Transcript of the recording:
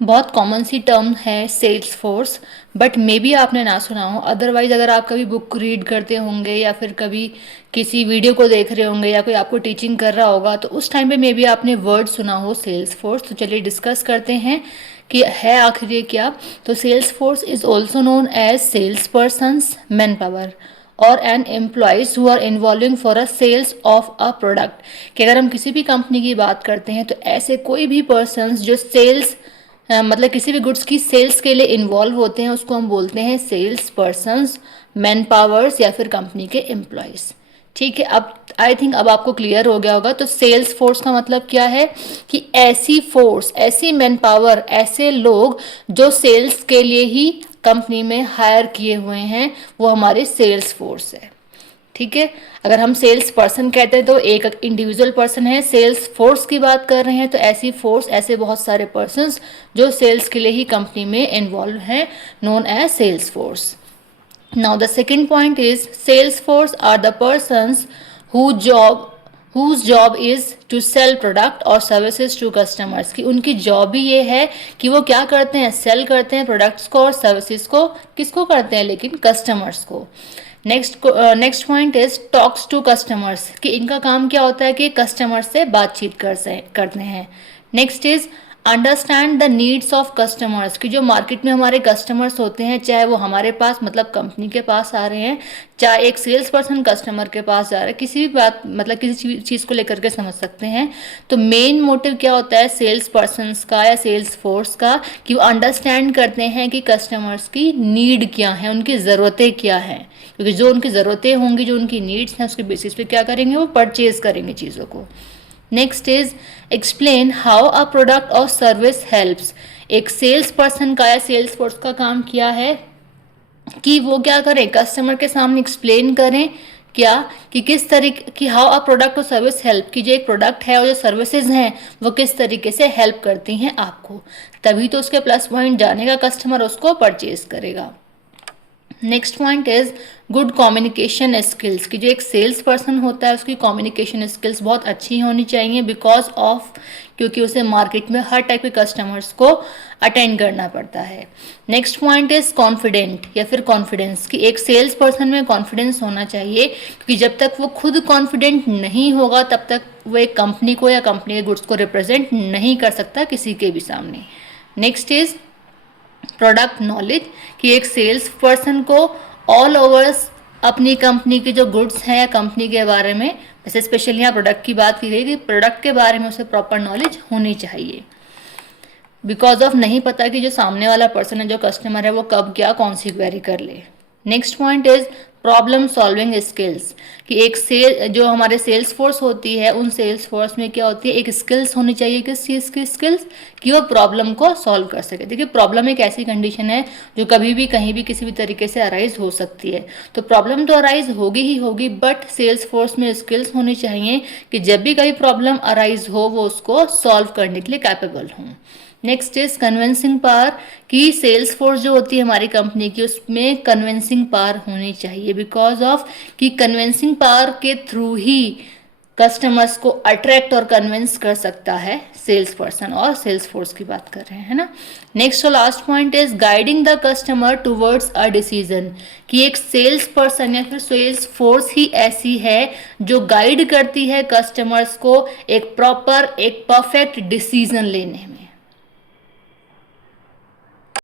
बहुत कॉमन सी टर्म है sales force, but may be आपने ना सुना हो। अदरवाइज अगर आप कभी बुक रीड करते होंगे या फिर कभी किसी वीडियो को देख रहे होंगे या कोई आपको टीचिंग कर रहा होगा तो उस टाइम पे मे बी आपने वर्ड सुना हो सेल्स फोर्स। तो चलिए डिस्कस करते हैं कि है आखिर ये क्या। तो sales force is also known as sales persons, man power और an employees who are involving for a sales of a product. कि अगर हम किसी भी कंपनी की बात करते हैं तो ऐसे कोई भी पर्सन्स जो सेल्स मतलब किसी भी गुड्स की सेल्स के लिए इन्वॉल्व होते हैं उसको हम बोलते हैं सेल्स पर्सन्स, मैन पावर्स या फिर कंपनी के एम्प्लॉयज। ठीक है, अब आई थिंक अब आपको क्लियर हो गया होगा। तो सेल्स फोर्स का मतलब क्या है कि ऐसी फोर्स, ऐसी मैन पावर, ऐसे लोग जो सेल्स के लिए ही कंपनी में हायर किए हुए हैं, वो हमारे सेल्स फोर्स है। ठीक है, अगर हम सेल्स पर्सन कहते हैं तो एक इंडिविजुअल पर्सन है। सेल्स फोर्स की बात कर रहे हैं तो ऐसी फोर्स, ऐसे बहुत सारे पर्सन्स जो सेल्स के लिए ही कंपनी में इन्वॉल्व हैं, known as sales force. Now the second point is sales force are the persons who job whose job is to sell product और services to customers। कि उनकी जॉब भी ये है कि वो क्या करते हैं, सेल करते हैं प्रोडक्ट्स को और सर्विसेज को। किसको करते हैं, लेकिन कस्टमर्स को। Next point is talks to customers. कि इनका काम क्या होता है कि कस्टमर से बातचीत करते हैं। Next is understand the needs of customers. कि जो मार्केट में हमारे कस्टमर्स होते हैं, चाहे वो हमारे पास मतलब कंपनी के पास आ रहे हैं, चाहे एक सेल्स पर्सन कस्टमर के पास जा रहा है, किसी भी बात मतलब किसी चीज़ को लेकर के समझ सकते हैं। तो मेन मोटिव क्या होता है सेल्स पर्सनस का या सेल्स फोर्स का, कि वो अंडरस्टैंड करते हैं कि कस्टमर्स की नीड क्या है, उनकी ज़रूरतें क्या हैं। क्योंकि जो उनकी ज़रूरतें होंगी, जो उनकी नीड्स हैं, उसके बेसिस पे क्या करेंगे, वो परचेज करेंगे चीज़ों को। Next is explain how a product और सर्विस हेल्प्स। एक सेल्स पर्सन का या सेल्स फोर्स का काम किया है कि वो क्या करें, कस्टमर के सामने एक्सप्लेन करें क्या, कि किस तरीके की हाउ अ प्रोडक्ट और सर्विस हेल्प, की जो एक प्रोडक्ट है और जो सर्विसेज हैं वो किस तरीके से हेल्प करती हैं आपको। तभी तो उसके प्लस पॉइंट जानेगा कस्टमर, उसको परचेज करेगा। Next point is good communication skills. की जो एक सेल्स पर्सन होता है उसकी कम्युनिकेशन स्किल्स बहुत अच्छी होनी चाहिए, बिकॉज ऑफ क्योंकि उसे मार्केट में हर टाइप के कस्टमर्स को अटेंड करना पड़ता है। नेक्स्ट पॉइंट इज कॉन्फिडेंट या फिर कॉन्फिडेंस। कि एक सेल्स पर्सन में कॉन्फिडेंस होना चाहिए, क्योंकि जब तक वो खुद कॉन्फिडेंट नहीं होगा तब तक वो एक कंपनी को या कंपनी के गुड्स को रिप्रेजेंट नहीं कर सकता किसी के भी सामने। Next is product knowledge. कि एक सेल्स पर्सन को ऑल ओवर्स अपनी कंपनी के जो गुड्स हैं या कंपनी के बारे में, वैसे स्पेशली यहाँ प्रोडक्ट की बात की गई, कि प्रोडक्ट के बारे में उसे प्रॉपर नॉलेज होनी चाहिए। बिकॉज ऑफ नहीं पता कि जो सामने वाला पर्सन है, जो कस्टमर है, वो कब क्या कौन सी क्वेरी कर ले। Next point is problem solving skills. कि एक सेल जो हमारे सेल्स फोर्स होती है, उन सेल्स फोर्स में क्या होती है, एक स्किल्स होनी चाहिए। किस चीज़ की स्किल्स, कि वो प्रॉब्लम को सॉल्व कर सके। देखिए प्रॉब्लम एक ऐसी कंडीशन है जो कभी भी कहीं भी किसी भी तरीके से अराइज हो सकती है। तो प्रॉब्लम तो अराइज होगी ही होगी, बट सेल्स फोर्स में स्किल्स होनी चाहिए कि जब भी कभी प्रॉब्लम अराइज हो वो उसको सॉल्व करने के लिए कैपेबल हों। Next is convincing power. कि सेल्स फोर्स जो होती है हमारी कंपनी की, उसमें कन्विंसिंग पावर होनी चाहिए, बिकॉज ऑफ कि कन्विंसिंग पावर के थ्रू ही कस्टमर्स को अट्रैक्ट और कन्विंस कर सकता है सेल्स पर्सन, और सेल्स फोर्स की बात कर रहे हैं, है ना। नेक्स्ट और last point is guiding the customer towards a decision. कि एक सेल्स पर्सन या फिर सेल्स फोर्स ही ऐसी है जो गाइड करती है कस्टमर्स को एक प्रॉपर, एक परफेक्ट डिसीजन लेने में।